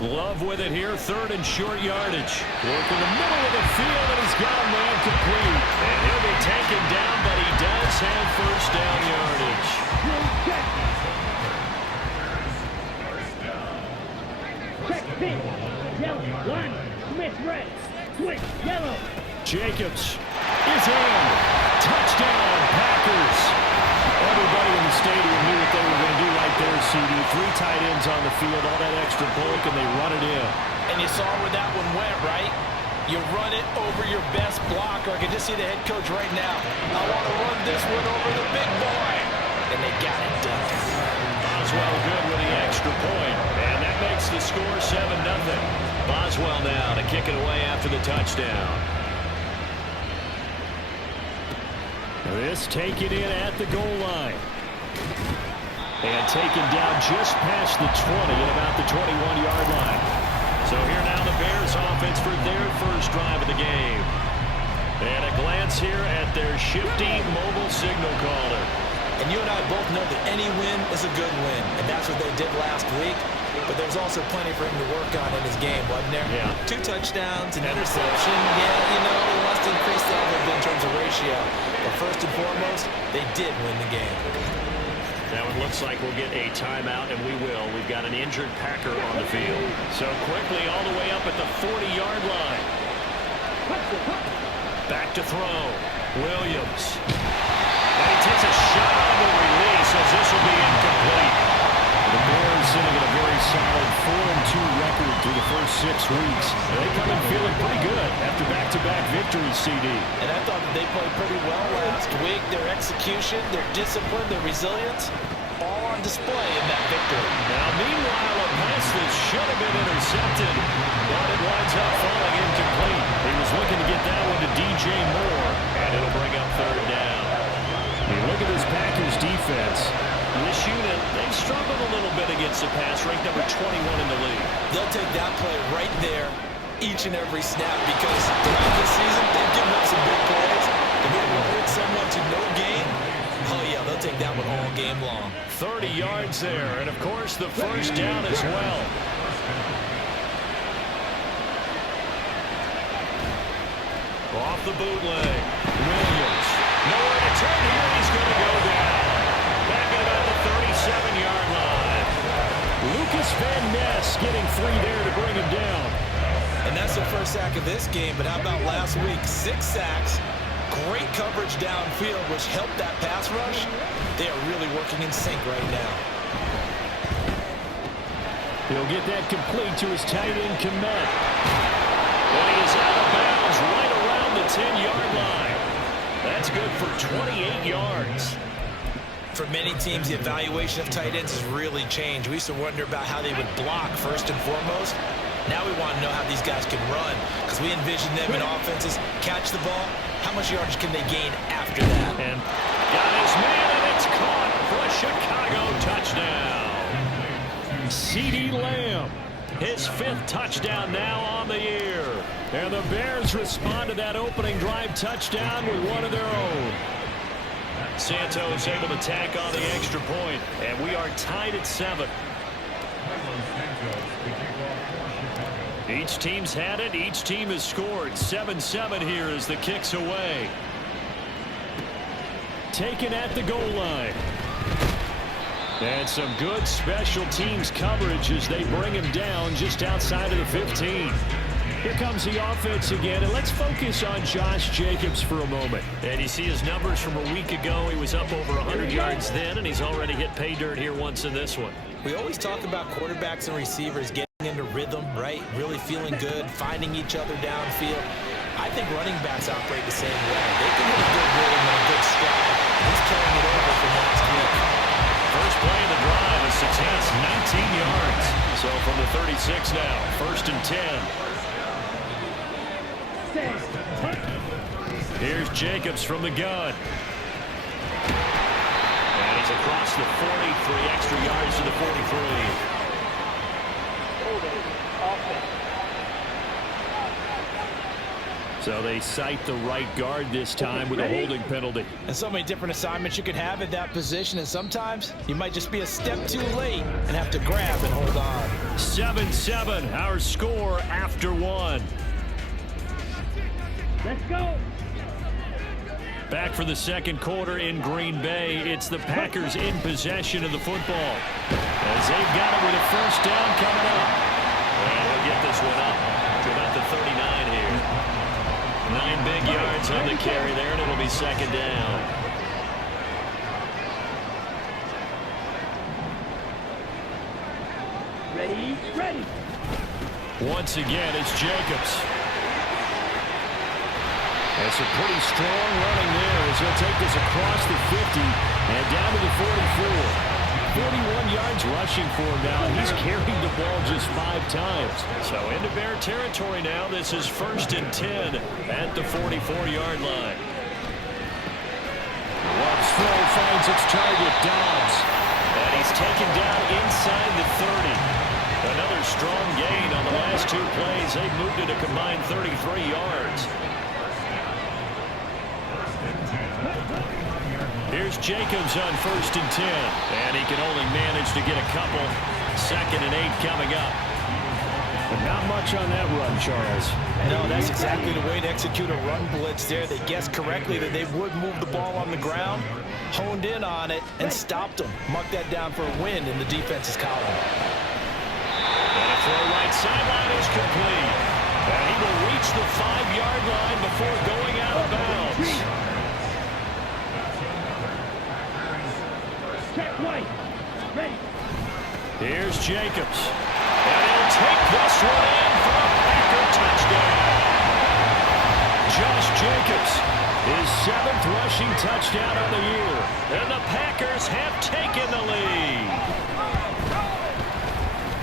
Love with it here, third and short yardage. Work in the middle of the field, and he's got a man complete. And he'll be taken down, but he does have first down yardage. Check pink, yellow, line, Smith red, switch, yellow. Jacobs is in. Touchdown, Packers. Everybody in the stadium knew what they were going to do right there, CD. 3 tight ends on the field, all that extra bulk, and they run it in. And you saw where that one went, right? You run it over your best blocker. I can just see the head coach right now. I want to run this one over the big boy. And they got it done. Boswell good with the extra point. And that makes the score 7-0. Boswell now to kick it away after the touchdown. This taken in at the goal line. And taken down just past the 20 at about the 21-yard line. So here now the Bears offense for their first drive of the game. And a glance here at their shifty mobile signal caller. And you and I both know that any win is a good win. And that's what they did last week. But there's also plenty for him to work on in his game, wasn't there? Yeah. 2 touchdowns, an interception. Yeah, you know, he wants to increase that a little bit in terms of ratio. But first and foremost, they did win the game. Now it looks like we'll get a timeout, and we will. We've got an injured Packer on the field. So quickly all the way up at the 40-yard line. Back to throw. Williams. And he takes a shot on the release as this will be incomplete. The Bears sitting at a very solid 4-2 record through the first 6 weeks. They come in feeling pretty good after back-to-back victories, CD. And I thought that they played pretty well last week. Their execution, their discipline, their resilience, all on display in that victory. Now, meanwhile, a pass that should have been intercepted, but it winds up falling incomplete. He was looking to get that one to DJ Moore, and it'll bring up third down. You look at this Packers defense. This unit, they've struggled a little bit against the pass, ranked number 21 in the league. They'll take that play right there each and every snap because throughout this season, they've given up some big plays. To be able to hold someone to no gain, oh yeah, they'll take that one all game long. 30 yards there, and of course the first down as well. Off the bootleg, Williams. Nowhere to turn here, he's going to go down. Back at about the 37-yard line. Lucas Van Ness getting 3 there to bring him down. And that's the first sack of this game, but how about last week? 6 sacks, great coverage downfield, which helped that pass rush. They are really working in sync right now. He'll get that complete to his tight end, Kmet. And he is out of bounds right around the 10-yard line. That's good for 28 yards. For many teams, the evaluation of tight ends has really changed. We used to wonder about how they would block first and foremost. Now we want to know how these guys can run because we envision them in offenses, catch the ball. How much yardage can they gain after that? And got his man, and it's caught for a Chicago touchdown. CeeDee Lamb, his 5th touchdown now on the year. And the Bears respond to that opening drive touchdown with one of their own. Santos able to tack on the extra point, and we are tied at 7. Each team's had it. Each team has scored. 7-7 here as the kick's away. Taken at the goal line. And some good special teams coverage as they bring him down just outside of the 15. Here comes the offense again, and let's focus on Josh Jacobs for a moment. And you see his numbers from a week ago. He was up over 100 yards then, and he's already hit pay dirt here once in this one. We always talk about quarterbacks and receivers getting into rhythm, right? Really feeling good, finding each other downfield. I think running backs operate the same way. They can hit a good rhythm and a good stride. He's carrying it over from last week. First play of the drive, a success, 19 yards. So from the 36 now, 1st and 10. Here's Jacobs from the gun. And he's across the 40, 3 extra yards to the 43. So they cite the right guard this time with a holding penalty. And so many different assignments you could have at that position, and sometimes you might just be a step too late and have to grab and hold on. 7-7, our score after one. Let's go. Back for the second quarter in Green Bay. It's the Packers in possession of the football, as they've got it with a first down coming up. And we'll get this one up to about the 39 here. 9 big yards on the carry there, and it'll be second down. Ready, ready. Once again, it's Jacobs. That's a pretty strong running there as he'll take this across the 50 and down to the 44. 41 yards rushing for him now. He's carried the ball just 5 times. So into Bear territory now. This is 1st and 10 at the 44-yard line. Love's throw finds its target, Dobbs. And he's taken down inside the 30. Another strong gain on the last 2 plays. They've moved it a combined 33 yards. Here's Jacobs on 1st and 10. And he can only manage to get a couple. 2nd and 8 coming up. But not much on that run, Charles. No, that's exactly the way to execute a run blitz there. They guessed correctly that they would move the ball on the ground, honed in on it, and stopped them. Mark that down for a win in the defense's column. And a throw right sideline is complete. And he will reach the 5-yard line before going out of bounds. Check right. Ready. Here's Jacobs. And he'll take this one in for a Packer touchdown. Josh Jacobs, his 7th rushing touchdown of the year. And the Packers have taken the lead.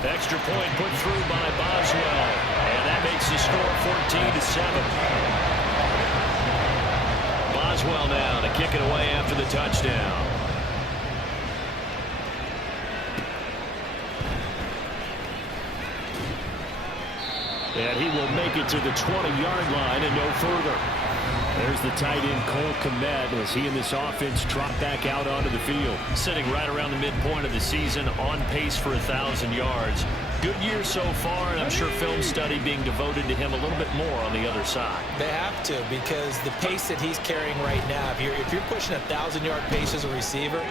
Extra point put through by Boswell. And that makes the score 14-7. Boswell now to kick it away after the touchdown. And he will make it to the 20-yard line and no further. There's the tight end, Kmet, as he and this offense trot back out onto the field. Sitting right around the midpoint of the season, on pace for 1,000 yards. Good year so far, and I'm sure film study being devoted to him a little bit more on the other side. They have to, because the pace that he's carrying right now, if you're pushing a 1,000-yard pace as a receiver,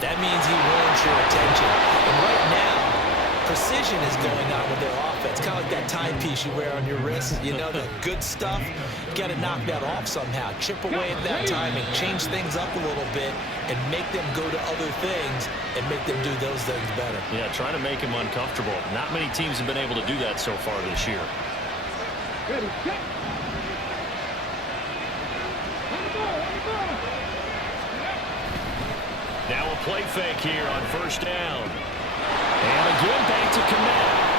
that means he warrants your attention. And right now, precision is going on with their offense, kind of like that timepiece you wear on your wrist. You know, the good stuff, you got to knock that off somehow. Chip away at that timing, change things up a little bit, and make them go to other things and make them do those things better. Yeah, trying to make him uncomfortable. Not many teams have been able to do that so far this year. Ready, check. Now a play fake here on 1st down. And again back to Kmet.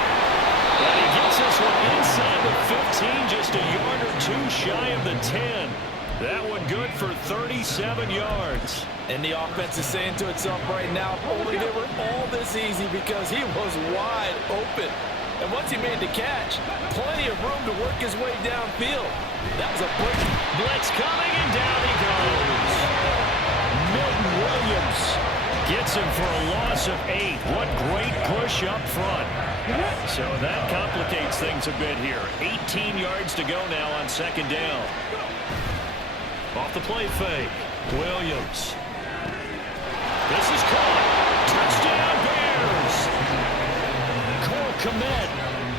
And he gets this one inside the 15, just a yard or 2 shy of the 10. That one good for 37 yards. And the offense is saying to itself right now, only they were all this easy because he was wide open. And once he made the catch, plenty of room to work his way downfield. That was a blitz coming, and down he goes. Milton Williams gets him for a loss of 8. What great push up front. So that complicates things a bit here. 18 yards to go now on 2nd down. Off the play fake, Williams. This is caught. Touchdown, Bears. Kmet,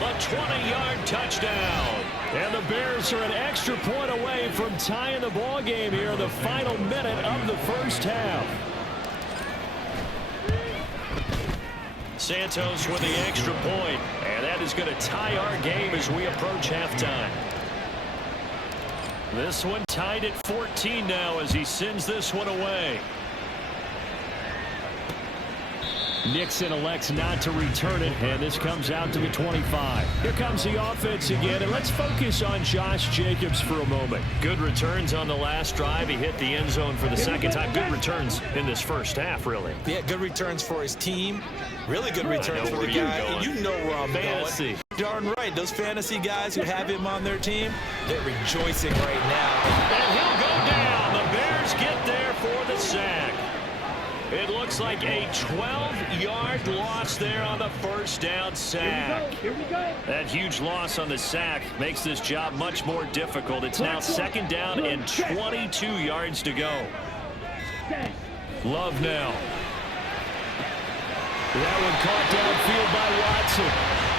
a 20-yard touchdown. And the Bears are an extra point away from tying the ball game here in the final minute of the 1st half. Santos with the extra point, and that is going to tie our game as we approach halftime. This one tied at 14 now as he sends this one away. Nixon elects not to return it, and this comes out to the 25. Here comes the offense again, and let's focus on Josh Jacobs for a moment. Good returns on the last drive. He hit the end zone for the second time. Good returns in this first half, really. Yeah, good returns for his team. Really good returns for the guy. You know where I'm going. Darn right. Those fantasy guys who have him on their team, they're rejoicing right now. And he'll go down. The Bears get there for the sack. It looks like a 12-yard loss there on the first down sack. Here we go. That huge loss on the sack makes this job much more difficult. It's now second down and 22 yards to go. Love now. That one caught downfield by Watson.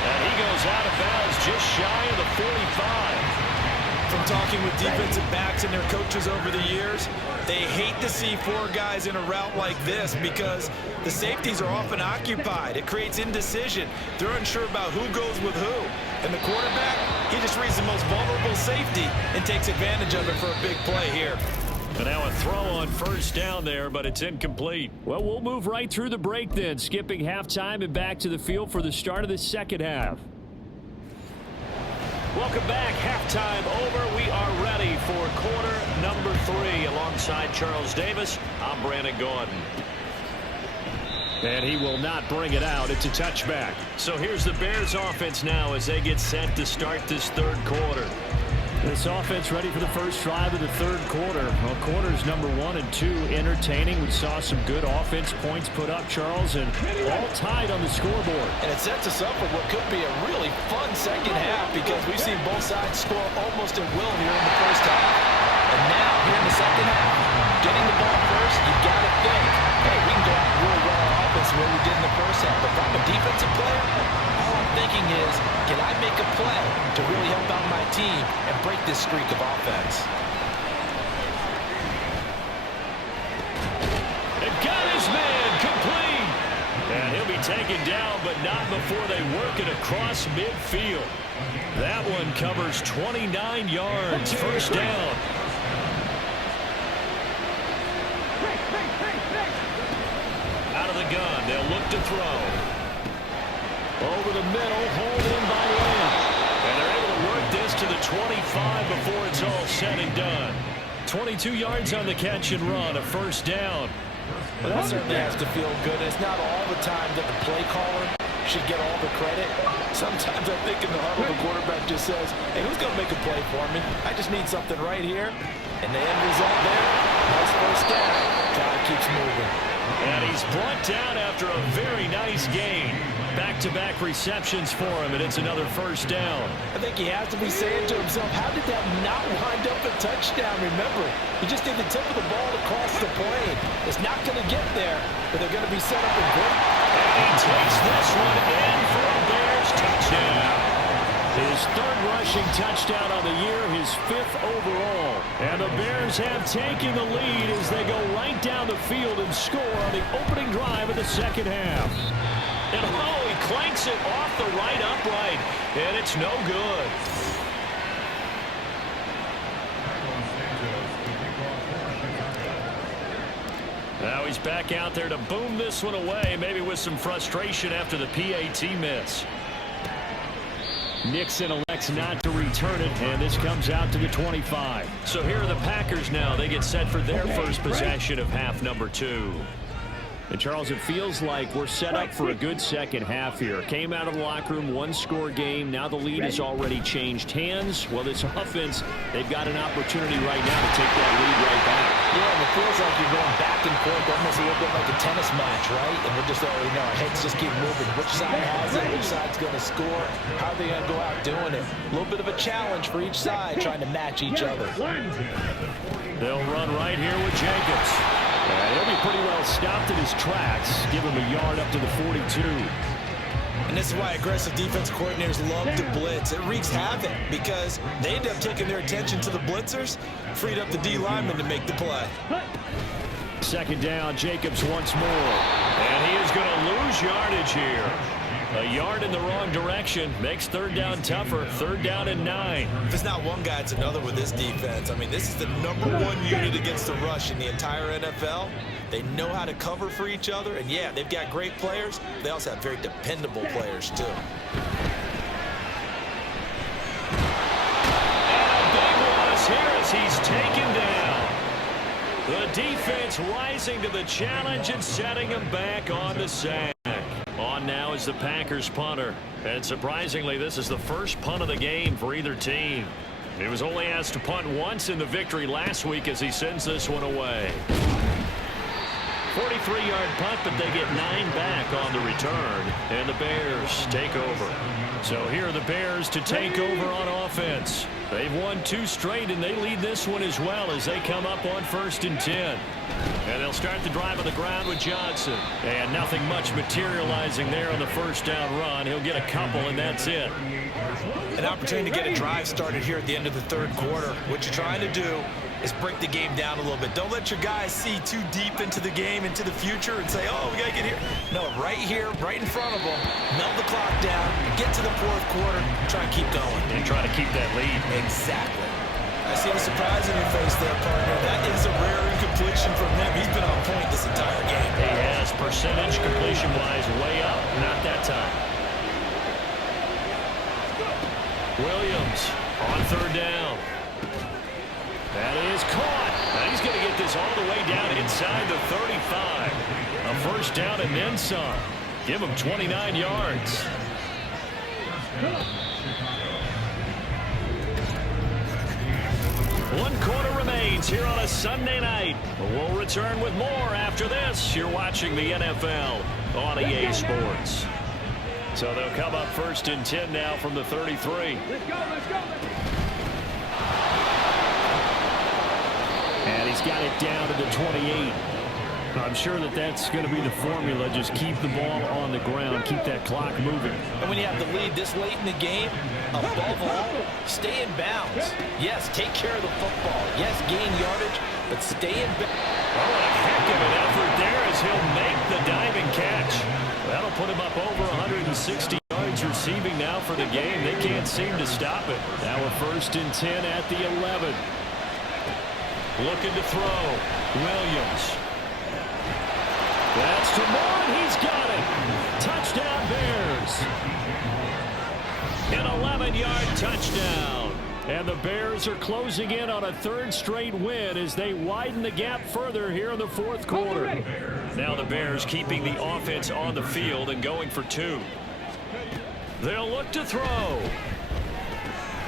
And he goes out of bounds just shy of the 45. From talking with defensive backs and their coaches over the years, they hate to see four guys in a route like this because the safeties are often occupied. It creates indecision. They're unsure about who goes with who. And the quarterback, he just reads the most vulnerable safety and takes advantage of it for a big play here. And now a throw on first down there, but it's incomplete. Well, we'll move right through the break then, skipping halftime and back to the field for the start of the second half. Welcome back. Halftime over. We are ready for quarter number 3. Alongside Charles Davis, I'm Brandon Gordon. And he will not bring it out. It's a touchback. So here's the Bears offense now as they get set to start this third quarter. This offense ready for the first drive of the third quarter. Well, quarters number 1 and 2 entertaining. We saw some good offense points put up, Charles, and all tied on the scoreboard. And it sets us up for what could be a really fun second half because we've seen both sides score almost at will here in the first half. And now, here in the second half, getting the ball first, you got to think, hey, we can go out and really run our offense the way we did in the first half. But if I'm a defensive player, all I'm thinking is, can I make a play to really help out my team and break this streak of offense? And got his man complete. And he'll be taken down, but not before they work it across midfield. That one covers 29 yards. First down. Out of the gun. They'll look to throw. Over the middle, hauled in by Lamb. And they're able to work this to the 25 before it's all said and done. 22 yards on the catch and run, a first down. Well, that certainly has to feel good. It's not all the time that the play caller should get all the credit. Sometimes I think in the huddle, the quarterback just says, hey, who's going to make a play for me? I just need something right here. And the end result there, nice first down. Drive keeps moving. And he's brought down after a very nice gain. Back-to-back receptions for him, and it's another first down. I think he has to be saying to himself, how did that not wind up a touchdown? Remember, you just need the tip of the ball to cross the plane. It's not going to get there, but they're going to be set up and great. And he takes this one in for a Bears touchdown. His third rushing touchdown on the year, his 5th overall. And the Bears have taken the lead as they go right down the field and score on the opening drive of the second half. And oh, he clanks it off the right upright, and it's no good. Now he's back out there to boom this one away, maybe with some frustration after the PAT miss. Nixon elects not to return it, and this comes out to the 25. So here are the Packers now. They get set for their first possession of half number 2. And, Charles, it feels like we're set up for a good second half here. Came out of the locker room, one-score game. Now the lead has already changed hands. Well, this offense, they've got an opportunity right now to take that lead right back. Yeah, and it feels like you're going back and forth, almost a little bit like a tennis match, right? And we're just already know our heads just keep moving. Which side has it? Which side's going to score? How are they going to go out doing it? A little bit of a challenge for each side, trying to match each other. They'll run right here with Jacobs. He'll be pretty well stopped in his tracks. Give him a yard up to the 42. And this is why aggressive defense coordinators love to blitz. It wreaks havoc because they end up taking their attention to the blitzers, freed up the D lineman to make the play. Second down, Jacobs once more. And he is going to lose yardage here. A yard in the wrong direction makes third down tougher. Third down and 9. If it's not one guy, it's another with this defense. I mean, this is the #1 unit against the rush in the entire NFL. They know how to cover for each other. And, yeah, they've got great players. They also have very dependable players, too. And a big loss here as he's taken down. The defense rising to the challenge and setting him back on the sack. On now is the Packers punter. And surprisingly, this is the first punt of the game for either team. He was only asked to punt once in the victory last week as he sends this one away. 43-yard punt, but they get 9 back on the return. And the Bears take over. So here are the Bears to take over on offense. They've won 2 straight, and they lead this one as well as they come up on 1st and 10. And they'll start the drive on the ground with Johnson. And nothing much materializing there on the first down run. He'll get a couple, and that's it. An opportunity to get a drive started here at the end of the third quarter. What you're trying to do is break the game down a little bit. Don't let your guys see too deep into the game, into the future, and say, oh, we got to get here. No, right here, right in front of them, melt the clock down, get to the fourth quarter, try and keep going. And try to keep that lead. Exactly. I see the surprise in your face there, partner. That is a rare incompletion from him. He's been on point this entire game. He has. Percentage completion-wise way up. Not that time. Williams on third down. That is caught. Now he's going to get this all the way down inside the 35. A first down and then some. Give him 29 yards. One quarter remains here on a Sunday night. We'll return with more after this. You're watching the NFL on EA Sports. So they'll come up 1st and 10 now from the 33. Let's go, let's go. And he's got it down to the 28. I'm sure that that's going to be the formula. Just keep the ball on the ground. Keep that clock moving. And when you have the lead this late in the game, above all, stay in bounds. Yes, take care of the football. Yes, gain yardage, but stay in bounds. Oh, a heck of an effort there as he'll make the diving catch. That'll put him up over 160 yards receiving now for the game. They can't seem to stop it. Now we're 1st and 10 at the 11. Looking to throw. Williams. That's to Moore, and he's got it. Touchdown, Bears. An 11-yard touchdown. And the Bears are closing in on a 3rd straight win as they widen the gap further here in the 4th quarter. Now the Bears keeping the offense on the field and going for 2. They'll look to throw.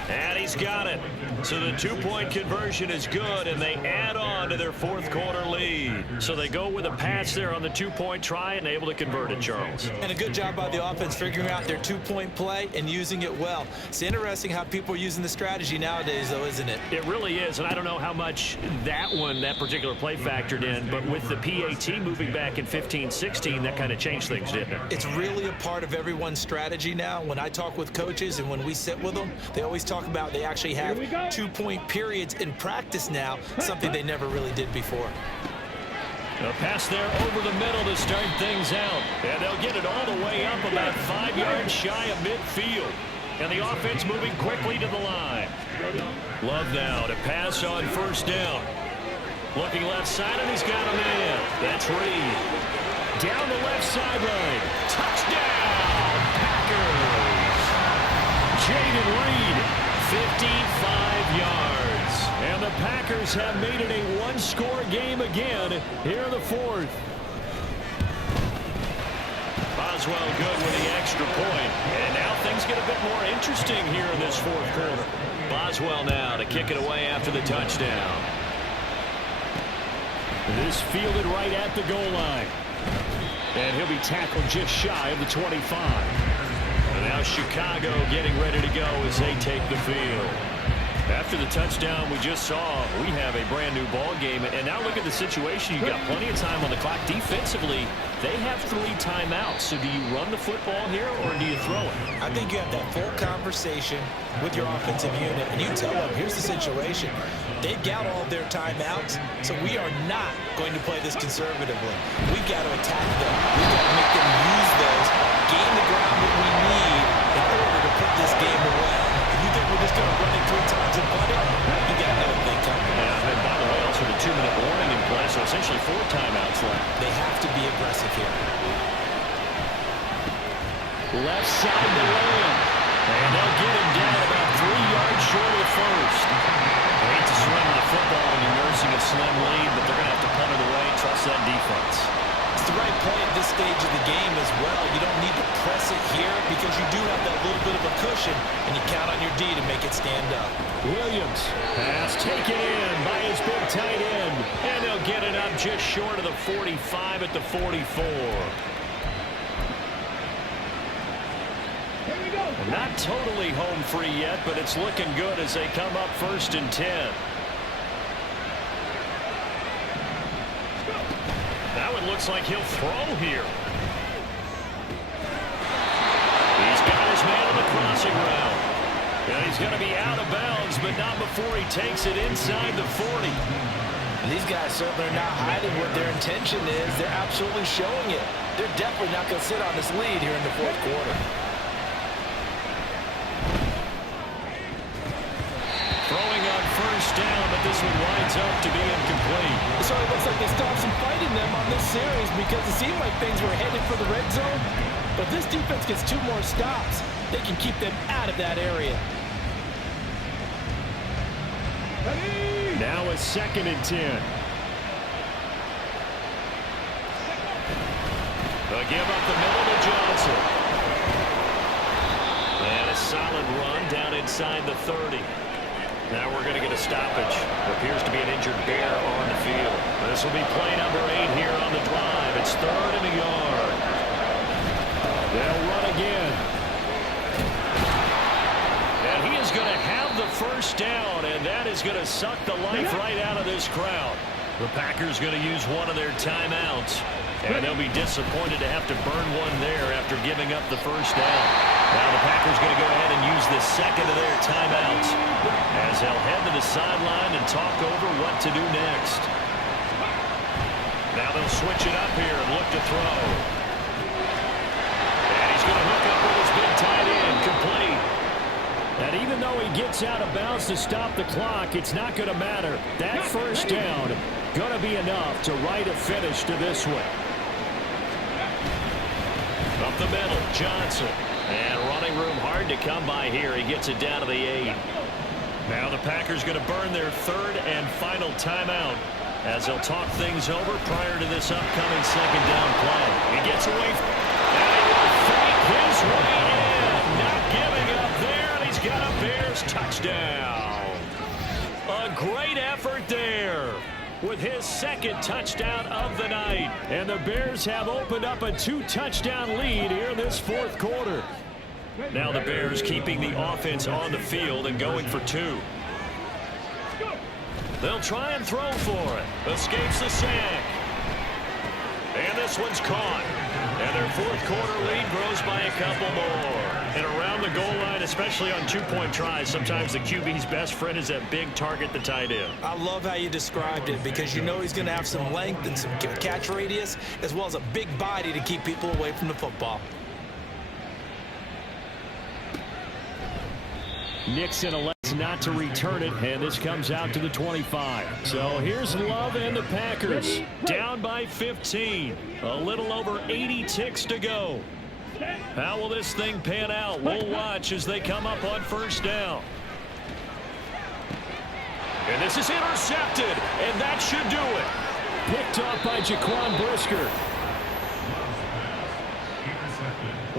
And he's got it. So the 2-point conversion is good, and they add on to their 4th quarter lead. So they go with a pass there on the 2-point try and able to convert it, Charles. And a good job by the offense figuring out their 2-point play and using it well. It's interesting how people are using the strategy nowadays, though, isn't it? It really is, and I don't know how much that particular play factored in, but with the PAT moving back in 15-16, that kind of changed things, didn't it? It's really a part of everyone's strategy now. When I talk with coaches and when we sit with them, they always talk about they actually have 2-point periods in practice now, something they never really did before. A pass there over the middle to start things out. And they'll get it all the way up about 5 yards shy of midfield. And the offense moving quickly to the line. Love now to pass on 1st down. Looking left side, and he's got a man. That's Reed. Down the left sideline. Touchdown, Packers. Jaden Reed, 55 yards. And the Packers have made it a one-score game again here in the 4th. Boswell good with the extra point. And now things get a bit more interesting here in this 4th quarter. Boswell now to kick it away after the touchdown. This fielded right at the goal line. And he'll be tackled just shy of the 25. And now Chicago getting ready to go as they take the field. After the touchdown we just saw, we have a brand new ball game. And now look at the situation. You've got plenty of time on the clock. Defensively, they have 3 timeouts. So do you run the football here or do you throw it? I think you have that full conversation with your offensive unit, and you tell them, here's the situation. They've got all of their timeouts, so we are not going to play this conservatively. We've got to attack them. We've got to make them use those, gain the ground that we Left side to Lamb. And they'll get him down about 3 yards short of the first. I hate to swing the football when you're nursing a slim lead, but they're going to have to punt it away. Trust that defense. It's the right play at this stage of the game as well. You don't need to press it here because you do have that little bit of a cushion, and you count on your D to make it stand up. Williams, pass taken in by his big tight end. And they'll get it up just short of the 45 at the 44. Not totally home free yet, but it's looking good as they come up 1st and 10. That one looks like he'll throw here. He's got his man on the crossing route. And he's going to be out of bounds, but not before he takes it inside the 40. And these guys certainly are not hiding what their intention is. They're absolutely showing it. They're definitely not going to sit on this lead here in the 4th quarter. Throwing on 1st down, but this one winds up to be incomplete. So it looks like they stopped some fight in them on this series because it seemed like things were headed for the red zone. But this defense gets 2 more stops. They can keep them out of that area. Now a 2nd and 10. They'll give up the middle to Johnson. And a solid run down inside the 30. Now we're going to get a stoppage. There appears to be an injured Bear on the field. This will be play number 8 here on the drive. It's 3rd and a yard. They'll run again. And he is going to have the 1st down, and that is going to suck the life right out of this crowd. The Packers going to use one of their timeouts, and they'll be disappointed to have to burn one there after giving up the 1st down. Now the Packers going to go ahead and use the 2nd of their timeouts as they'll head to the sideline and talk over what to do next. Now they'll switch it up here and look to throw. And he's going to hook up with his big tight end, complete. And even though he gets out of bounds to stop the clock, it's not going to matter. That 1st down going to be enough to write a finish to this one. Up the middle, Johnson. And running room hard to come by here. He gets it down to the 8. Now the Packers going to burn their 3rd and final timeout as they'll talk things over prior to this upcoming 2nd down play. He gets away and he will fake his way in. Not giving up there, and he's got a Bears touchdown. A great effort there with his 2nd touchdown of the night. And the Bears have opened up a 2-touchdown lead here in this 4th quarter. Now the Bears keeping the offense on the field and going for 2. They'll try and throw for it. Escapes the sack. And this one's caught. And their 4th quarter lead grows by a couple more. And around the goal line, especially on 2-point tries, sometimes the QB's best friend is that big target, the tight end. I love how you described it because you know he's going to have some length and some catch radius as well as a big body to keep people away from the football. Nixon elects not to return it, and this comes out to the 25. So here's Love and the Packers down by 15. A little over 80 ticks to go. How will this thing pan out? We'll watch as they come up on 1st down. And this is intercepted, and that should do it. Picked up by Jaquan Brisker.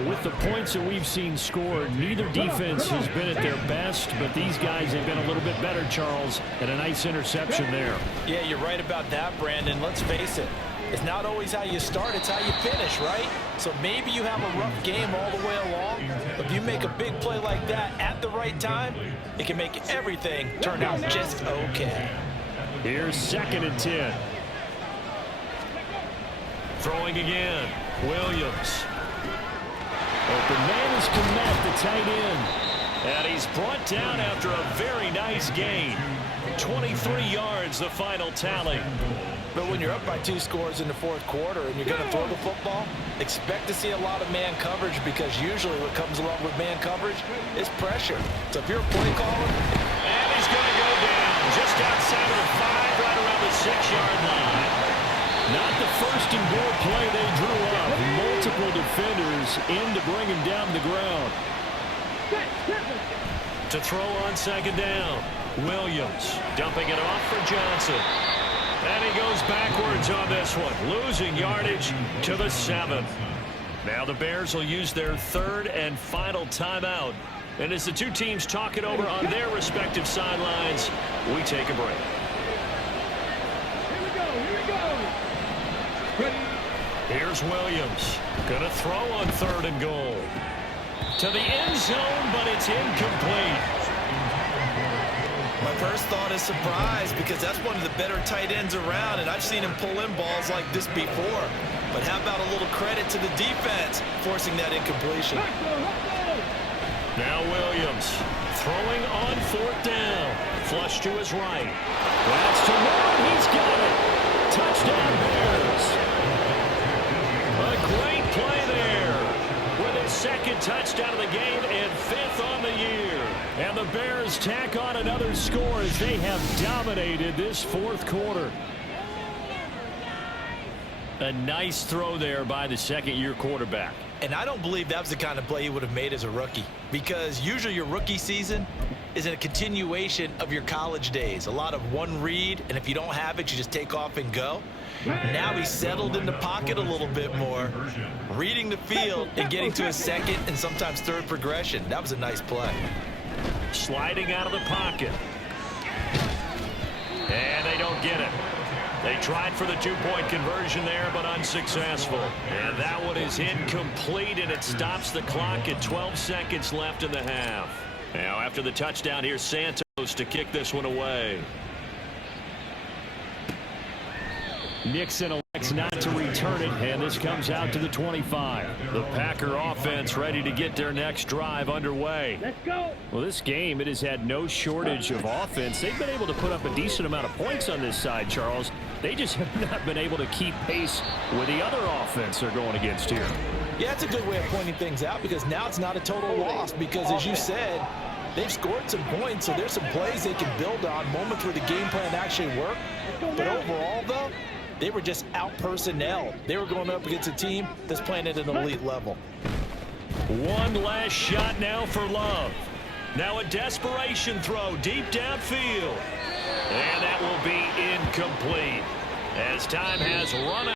With the points that we've seen scored, neither defense has been at their best, but these guys have been a little bit better, Charles, and a nice interception there. Yeah, you're right about that, Brandon. Let's face it. It's not always how you start, it's how you finish, right? So maybe you have a rough game all the way along. If you make a big play like that at the right time, it can make everything turn out just okay. Here's 2nd and 10. Throwing again. Williams. Open man is Kmet, the tight end. And he's brought down after a very nice gain. 23 yards, the final tally. But when you're up by 2 scores in the 4th quarter and you're going to throw the football, expect to see a lot of man coverage because usually what comes along with man coverage is pressure. So if you're a play caller, and he's going to go down just outside of the 5, right around the 6-yard line. Not the first and goal play they drew up. Multiple defenders in to bring him down to the ground. To throw on second down. Williams dumping it off for Johnson. And he goes backwards on this one, losing yardage to the 7. Now the Bears will use their third and final timeout. And as the two teams talk it over on their respective sidelines, we take a break. Here we go. Here's Williams. Going to throw on third and goal. To the end zone, but it's incomplete. My first thought is surprise, because that's one of the better tight ends around, and I've seen him pull in balls like this before. But how about a little credit to the defense forcing that incompletion? Now Williams throwing on fourth down. Flush to his right. That's to Moore. He's got it. Touchdown Bears. A great play there with his second touchdown of the game and 5th on the year. And the Bears tack on another score as they have dominated this fourth quarter. A nice throw there by the second-year quarterback. And I don't believe that was the kind of play he would have made as a rookie, because usually your rookie season is a continuation of your college days. A lot of one read, and if you don't have it, you just take off and go. Now he's settled in the pocket a little bit more, reading the field and getting to his second and sometimes third progression. That was a nice play. Sliding out of the pocket. And they don't get it. They tried for the two-point conversion there, but unsuccessful. And that one is incomplete, and it stops the clock at 12 seconds left in the half. Now, after the touchdown, here's Santos to kick this one away. Nixon elects not to return it, and this comes out to the 25. The Packer offense ready to get their next drive underway. Let's go. Well, this game, it has had no shortage of offense. They've been able to put up a decent amount of points on this side, Charles. They just have not been able to keep pace with the other offense they're going against here. Yeah, it's a good way of pointing things out, because now it's not a total loss, because as you said, they've scored some points, so there's some plays they can build on, moments where the game plan actually worked. But overall, though, they were just out-personnel. They were going up against a team that's playing at an elite level. One last shot now for Love. Now a desperation throw deep downfield. And that will be incomplete as time has run out.